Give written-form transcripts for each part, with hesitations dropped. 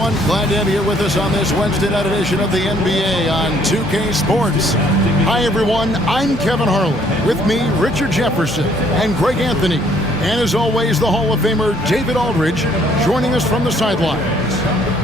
everyone. Glad to have you with us on this Wednesday night edition of the NBA on 2K Sports. Hi, everyone. I'm Kevin Harlan. With me, Richard Jefferson and Greg Anthony. And as always, the Hall of Famer David Aldridge joining us from the sidelines.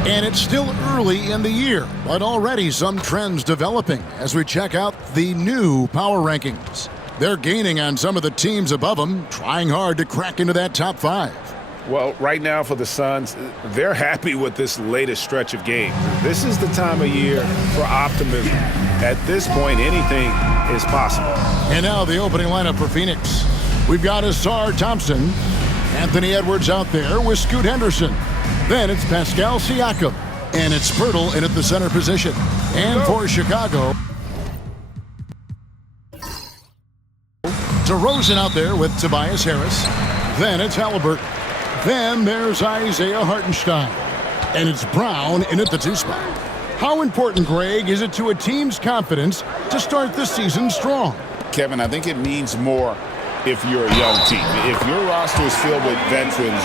And it's still early in the year, but already some trends developing as we check out the new power rankings. They're gaining on some of the teams above them, trying hard to crack into that top 5. Well, right now for the Suns, they're happy with this latest stretch of games. This is the time of year for optimism. At this point, anything is possible. And now the opening lineup for Phoenix. We've got Ausar Thompson, Anthony Edwards out there with Scoot Henderson. Then it's Pascal Siakam, and it's Poeltl in at the center position. And for Chicago, DeRozan out there with Tobias Harris. Then it's Halliburton. Then there's Isaiah Hartenstein. And it's Brown in at the 2 spot. How important, Greg, is it to a team's confidence to start the season strong? Kevin, I think it means more if you're a young team. If your roster is filled with veterans,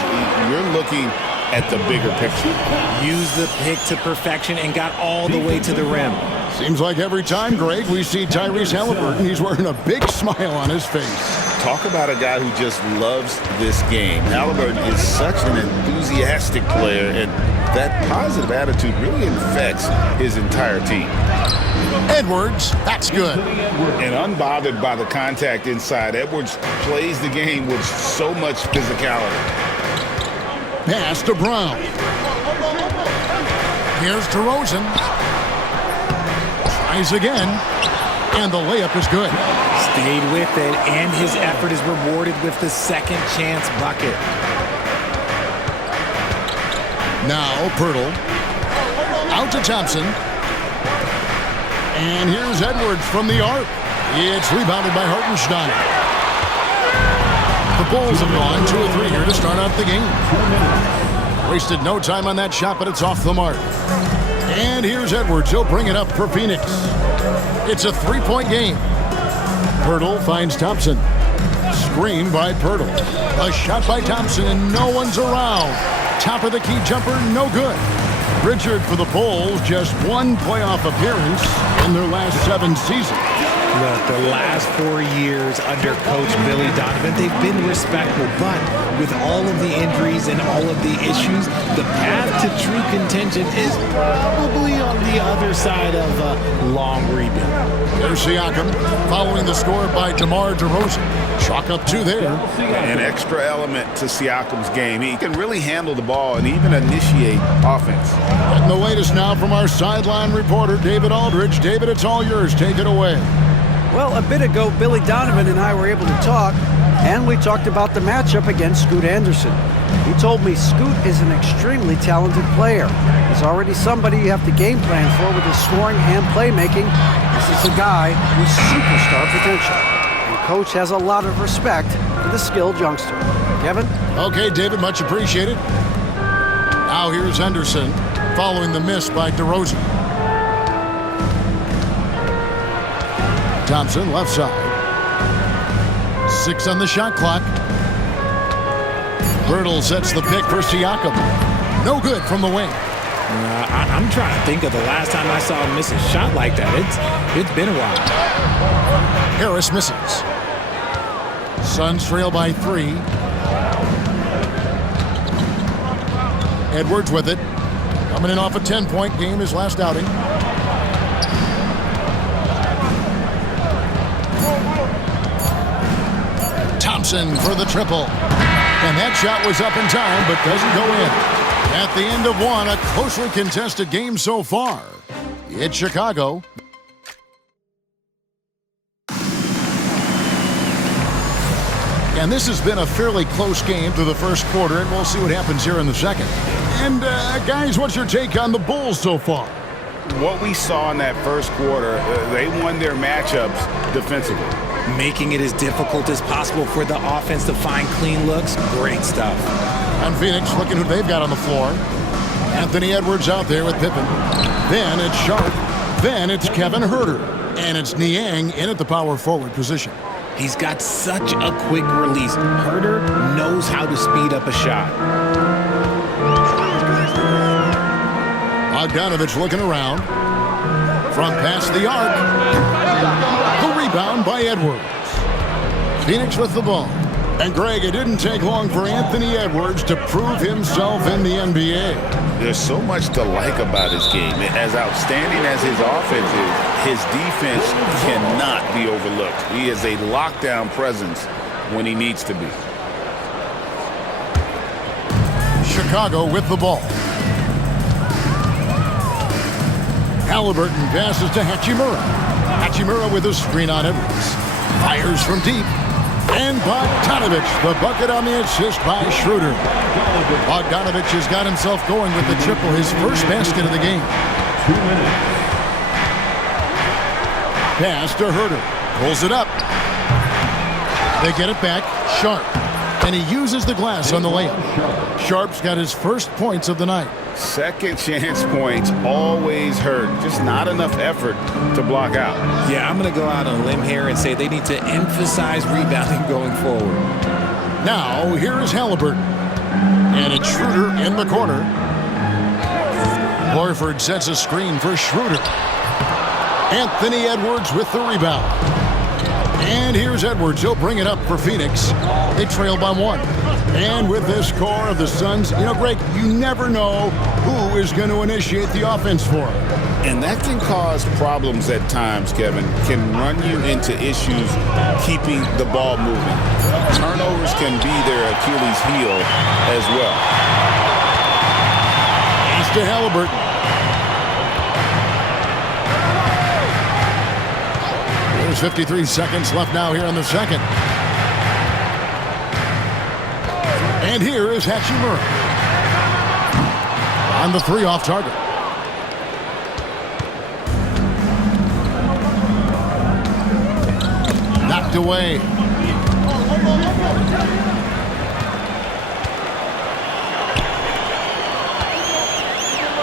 you're looking at the bigger picture. Use the pick to perfection and got all the way to the rim. Seems like every time, Greg, we see Tyrese Halliburton, he's wearing a big smile on his face. Talk about a guy who just loves this game. Halliburton is such an enthusiastic player, and that positive attitude really infects his entire team. Edwards, that's good. And unbothered by the contact inside, Edwards plays the game with so much physicality. Pass to Brown. Here's DeRozan. Tries again, and the layup is good. Stayed with it, and his effort is rewarded with the second chance bucket. Now Poeltl. Out to Thompson. And here's Edwards from the arc. It's rebounded by Hartenstein. The Bulls have gone 2 of 3 here to start out the game. Wasted no time on that shot, but it's off the mark. And here's Edwards. He'll bring it up for Phoenix. It's a 3-point game. Poeltl finds Thompson. Screen by Poeltl. A shot by Thompson, and no one's around. Top of the key jumper, no good. Richard for the Bulls, just 1 playoff appearance in their last 7 seasons. Look, the last 4 years under Coach Billy Donovan, they've been respectful, but with all of the injuries and all of the issues, the path to true contention is probably on the other side of a long rebuild. There's Siakam, following the score by DeMar DeRozan. Chalk up 2 there. An extra element to Siakam's game. He can really handle the ball and even initiate offense. And the latest now from our sideline reporter, David Aldridge. David, it's all yours. Take it away. Well, a bit ago, Billy Donovan and I were able to talk, and we talked about the matchup against Scoot Henderson. He told me Scoot is an extremely talented player. He's already somebody you have to game plan for with his scoring and playmaking. This is a guy with superstar potential. And Coach has a lot of respect for the skilled youngster. Kevin? Okay, David, much appreciated. Now here's Henderson, following the miss by DeRozan. Thompson, left side. 6 on the shot clock. Poeltl sets the pick for Siakam. No good from the wing. I'm trying to think of the last time I saw him miss a shot like that. It's been a while. Harris misses. Suns trail by 3. Edwards with it. Coming in off a 10-point game, his last outing. Thompson for the triple. And that shot was up in time, but doesn't go in. At the end of 1, a closely contested game so far. It's Chicago. And this has been a fairly close game through the first quarter, and we'll see what happens here in the second. And, guys, what's your take on the Bulls so far? What we saw in that first quarter, they won their matchups defensively. Making it as difficult as possible for the offense to find clean looks. Great stuff. And Phoenix looking who they've got on the floor. Anthony Edwards out there with Pippen. Then it's Sharp. Then it's Kevin Huerter. And it's Niang in at the power forward position. He's got such a quick release. Huerter knows how to speed up a shot. Bogdanovich looking around. From past the arc. The rebound by Edwards. Phoenix with the ball. And Greg, it didn't take long for Anthony Edwards to prove himself in the NBA. There's so much to like about his game. As outstanding as his offense is, his defense cannot be overlooked. He is a lockdown presence when he needs to be. Chicago with the ball. Halliburton passes to Hachimura. Hachimura with a screen on Edwards. Fires from deep. And Bogdanovich, the bucket on the assist by Schroeder. Bogdanovich has got himself going with the triple, his first basket of the game. 2 minutes. Pass to Herter. Pulls it up. They get it back. Sharp. And he uses the glass on the layup. Sharp's got his first points of the night. Second chance points always hurt. Just not enough effort to block out. Yeah, I'm going to go out on a limb here and say they need to emphasize rebounding going forward. Now, here is Halliburton. And it's Schroeder in the corner. Horford sets a screen for Schroeder. Anthony Edwards with the rebound. And here's Edwards. He'll bring it up for Phoenix. They trail by 1. And with this core of the Suns, Greg, you never know who is going to initiate the offense for them. And that can cause problems at times, Kevin. Can run you into issues keeping the ball moving. Turnovers can be their Achilles heel as well. Pass to Halliburton. There's 53 seconds left now here in the second. And here is Hachimura. On the 3 off target. Knocked away.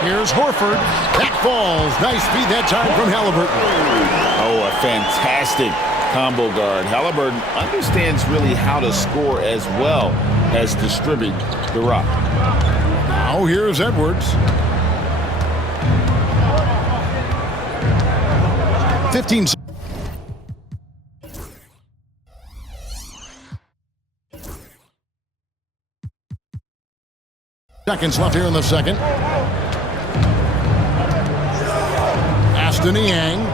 Here's Horford. That falls. Nice feed that time from Halliburton. Oh, a fantastic combo guard. Halliburton understands really how to score as well as distribute the rock. Now here's Edwards. 15 seconds left here in the second. Aston Niang.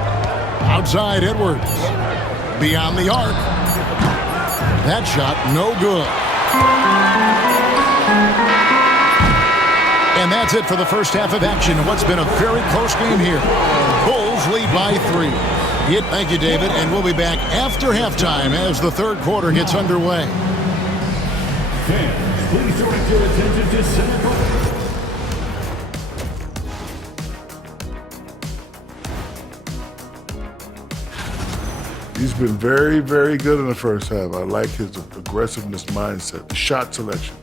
Outside Edwards. Beyond the arc. That shot no good. And that's it for the first half of action. What's been a very close game here. Bulls lead by 3. Thank you, David. And we'll be back after halftime as the third quarter gets underway. Fans, please direct your attention to center court. He's been very, very good in the first half. I like his aggressiveness mindset, the shot selection.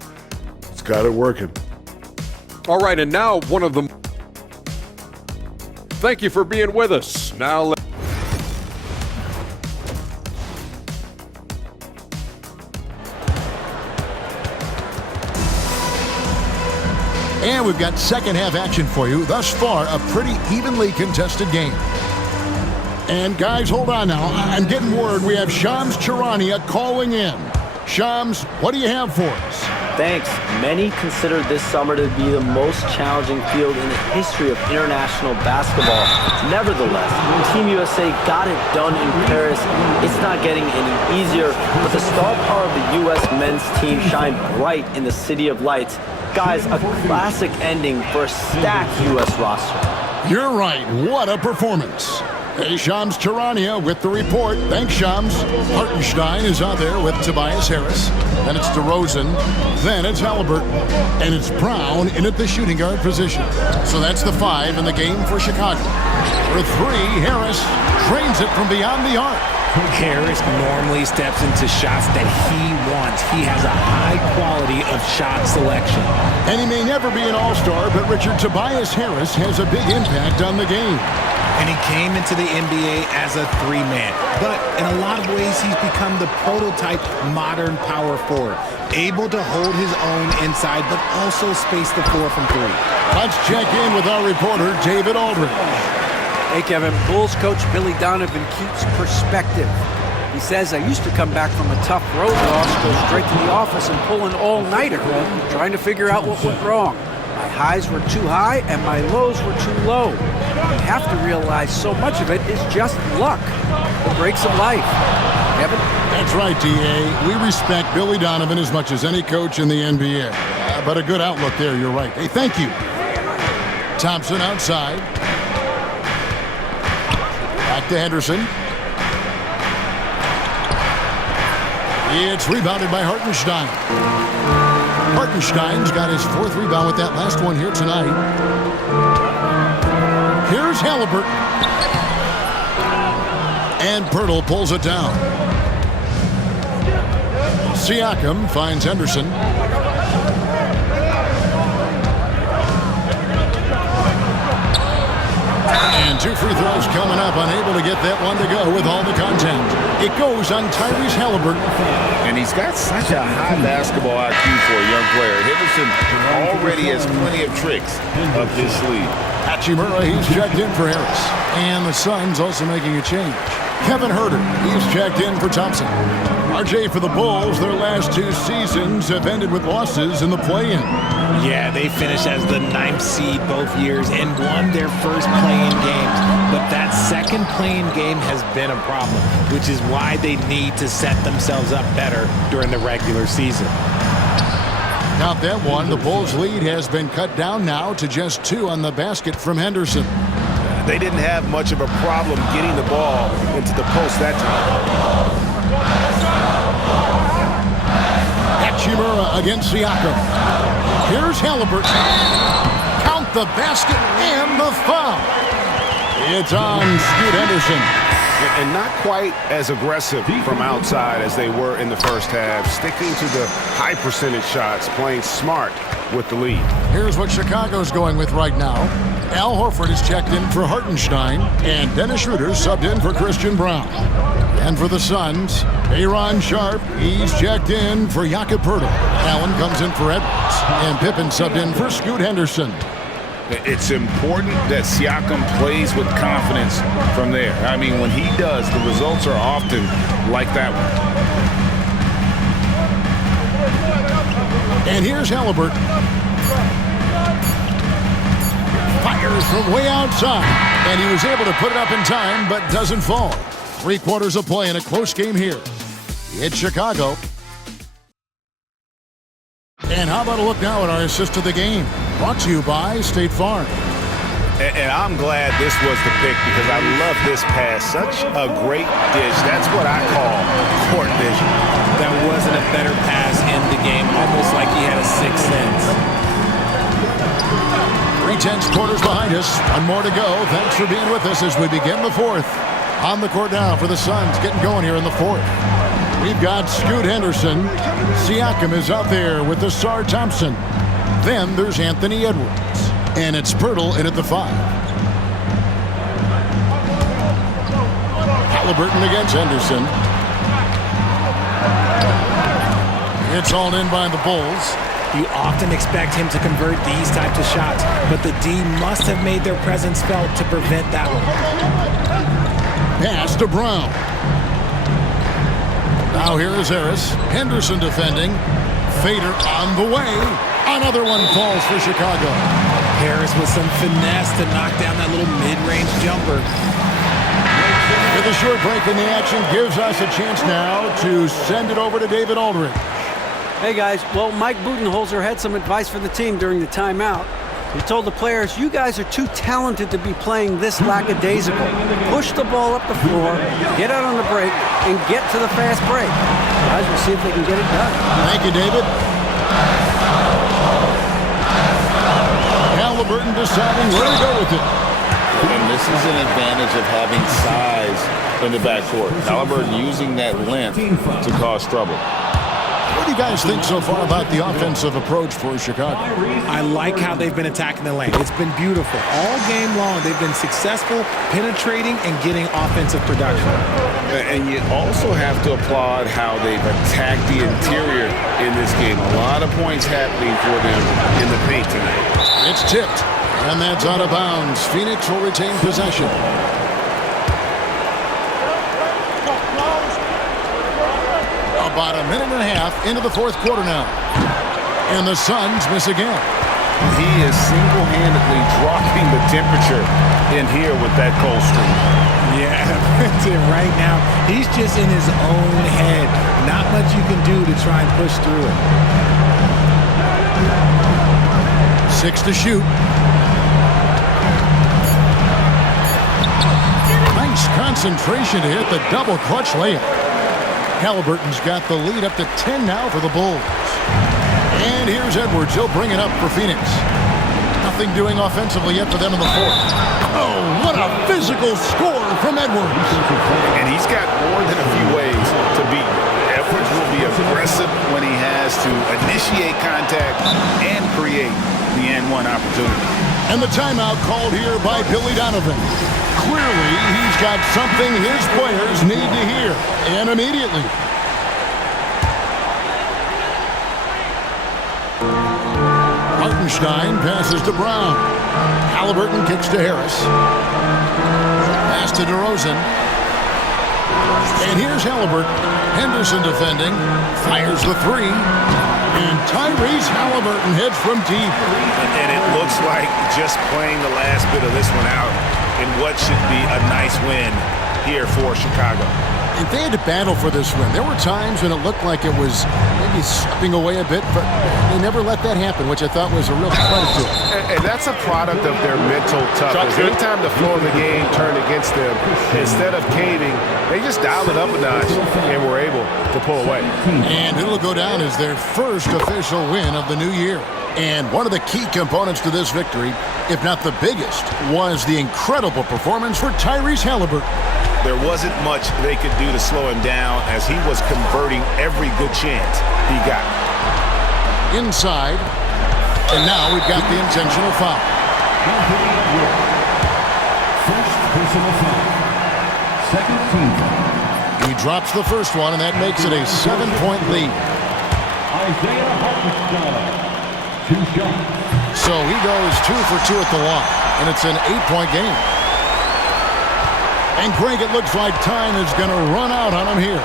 He's got it working. All right, and now one of them. Thank you for being with us. Now And we've got second half action for you. Thus far, a pretty evenly contested game. And guys, hold on now. I'm getting word we have Shams Charania calling in. Shams, what do you have for us? Thanks. Many consider this summer to be the most challenging field in the history of international basketball. Nevertheless, when Team USA got it done in Paris, it's not getting any easier, but the star power of the U.S. men's team shined bright in the City of Lights. Guys, a classic ending for a stacked U.S. roster. You're right. What a performance. Hey, Shams Charania with the report. Thanks, Shams. Hartenstein is out there with Tobias Harris. Then it's DeRozan. Then it's Halliburton. And it's Brown in at the shooting guard position. So that's the 5 in the game for Chicago. For 3, Harris trains it from beyond the arc. Harris normally steps into shots that he wants. He has a high quality of shot selection. And he may never be an all-star, but Richard, Tobias Harris has a big impact on the game. And he came into the NBA as a three-man. But in a lot of ways, he's become the prototype modern power forward. Able to hold his own inside, but also space the floor from three. Let's check in with our reporter, David Aldridge. Hey, Kevin. Bulls coach Billy Donovan keeps perspective. He says, I used to come back from a tough road loss, go straight to the office and pull an all-nighter, trying to figure out what went wrong. My highs were too high and my lows were too low. You have to realize so much of it is just luck, the breaks of life. Kevin? That's right, D.A. We respect Billy Donovan as much as any coach in the NBA. But a good outlook there, you're right. Hey, thank you. Thompson outside. Back to Henderson. It's rebounded by Hartenstein. Hartenstein's got his fourth rebound with that last one here tonight. Here's Halliburton. And Pirtle pulls it down. Siakam finds Henderson. And two free throws coming up, unable to get that one to go with all the contact. It goes on Tyrese Halliburton. And he's got such a high basketball IQ for a young player. Henderson already has plenty of tricks up his sleeve. Hachimura, he's checked in for Harris. And the Suns also making a change. Kevin Huerter, he's checked in for Thompson. RJ for the Bulls, their last two seasons have ended with losses in the play-in. Yeah, they finished as the 9th seed both years and won their first play-in games. But that second play-in game has been a problem, which is why they need to set themselves up better during the regular season. Count that one. The Bulls' lead has been cut down now to just 2 on the basket from Henderson. They didn't have much of a problem getting the ball into the post that time. Hachimura against Siakam. Here's Halliburton. Count the basket and the foul. It's on Scoot Henderson. And not quite as aggressive from outside as they were in the first half, sticking to the high percentage shots, playing smart with the lead. Here's what Chicago's going with right now. Al Horford is checked in for Hartenstein, and Dennis Schroeder subbed in for Christian Brown. And for the Suns, Aaron Sharp, he's checked in for Jakob Poeltl. Allen comes in for Edwards, and Pippen subbed in for Scoot Henderson. It's important that Siakam plays with confidence from there. I mean, when he does, the results are often like that one. And here's Halliburton. Fires from way outside, and he was able to put it up in time, but doesn't fall. 3 quarters of play in a close game here. It's Chicago. And how about a look now at our assist of the game? Brought to you by State Farm. And I'm glad this was the pick because I love this pass. Such a great dish. That's what I call court vision. That wasn't a better pass in the game, almost like he had a sixth sense. 3/10 quarters behind us. One more to go. Thanks for being with us as we begin the fourth. On the court now for the Suns, getting going here in the fourth. We've got Scoot Henderson. Siakam is out there with Ausar Thompson. Then there's Anthony Edwards. And it's Poeltl in at the 5. Halliburton against Henderson. It's all in by the Bulls. You often expect him to convert these types of shots, but the D must have made their presence felt to prevent that one. Pass to Brown. Now here is Harris. Henderson defending. Fader on the way. Another one falls for Chicago. Harris with some finesse to knock down that little mid-range jumper. With a short break in the action, gives us a chance now to send it over to David Aldridge. Hey guys, well, Mike Budenholzer had some advice for the team during the timeout. He told the players, you guys are too talented to be playing this lackadaisical. Push the ball up the floor, get out on the break, and get to the fast break. Guys, we'll see if they can get it done. Thank you, David. Halliburton deciding where to go with it. And this is an advantage of having size in the backcourt. Halliburton using that length to cause trouble. What do you guys think so far about the offensive approach for Chicago? I like how they've been attacking the lane. It's been beautiful. All game long, they've been successful penetrating and getting offensive production. And you also have to applaud how they've attacked the interior in this game. A lot of points happening for them in the paint tonight. It's tipped, and that's out of bounds. Phoenix will retain possession. About a minute and a half into the fourth quarter now. And the Suns miss again. He is single-handedly dropping the temperature in here with that cold streak. Yeah, that's it right now. He's just in his own head. Not much you can do to try and push through it. 6 to shoot. Nice concentration to hit the double clutch layup. Halliburton's got the lead up to 10 now for the Bulls. And here's Edwards. He'll bring it up for Phoenix. Nothing doing offensively yet for them in the fourth. Oh, what a physical score from Edwards. And he's got more than a few ways to beat. Edwards will be aggressive when he has to initiate contact and create the N1 opportunity. And the timeout called here by Billy Donovan. Clearly, he's got something his players need to hear, and immediately. Hartenstein passes to Brown. Halliburton kicks to Harris. Pass to DeRozan. And here's Halliburton. Henderson defending. Fires the three. And Tyrese Halliburton heads from deep. And it looks like just playing the last bit of this one out in what should be a nice win here for Chicago. If they had to battle for this win, there were times when it looked like it was maybe slipping away a bit, but they never let that happen, which I thought was a real credit to them. And that's a product of their mental toughness. Anytime the flow of the game turned against them, instead of caving, they just dialed it up a notch and were able to pull away. And it'll go down as their first official win of the new year. And one of the key components to this victory, if not the biggest, was the incredible performance for Tyrese Halliburton. There wasn't much they could do to slow him down as he was converting every good chance he got. Inside. And now we've got the intentional foul. First personal foul. Second team foul. He drops the first one, and that makes it a 7-point lead. Isaiah Hartenstein. 2 shots. So he goes 2 for 2 at the line, and it's an 8-point game. And Greg, it looks like time is going to run out on him here.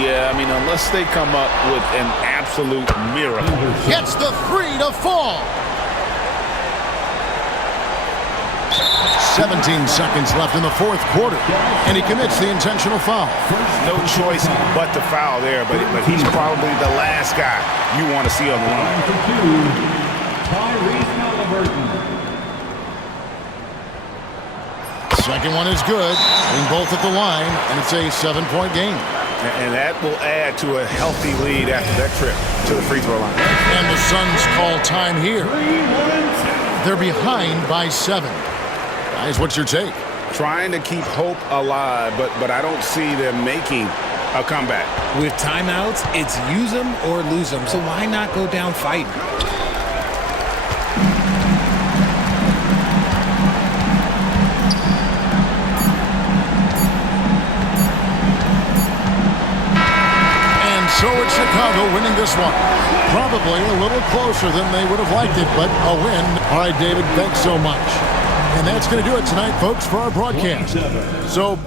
Yeah, I mean, unless they come up with an absolute miracle. Gets the 3 to fall. 17 seconds left in the fourth quarter, and he commits the intentional foul. No choice but to foul there, but he's probably the last guy you want to see on the line. Tyrese Halliburton. Second one is good. Being both at the line, and it's a 7-point game. And that will add to a healthy lead after that trip to the free throw line. And the Suns call time here. They're behind by 7. Guys, what's your take? Trying to keep hope alive, but I don't see them making a comeback. With timeouts, it's use them or lose them. So why not go down fighting? So it's Chicago winning this one. Probably a little closer than they would have liked it, but a win. All right, David, thanks so much. And that's going to do it tonight, folks, for our broadcast. So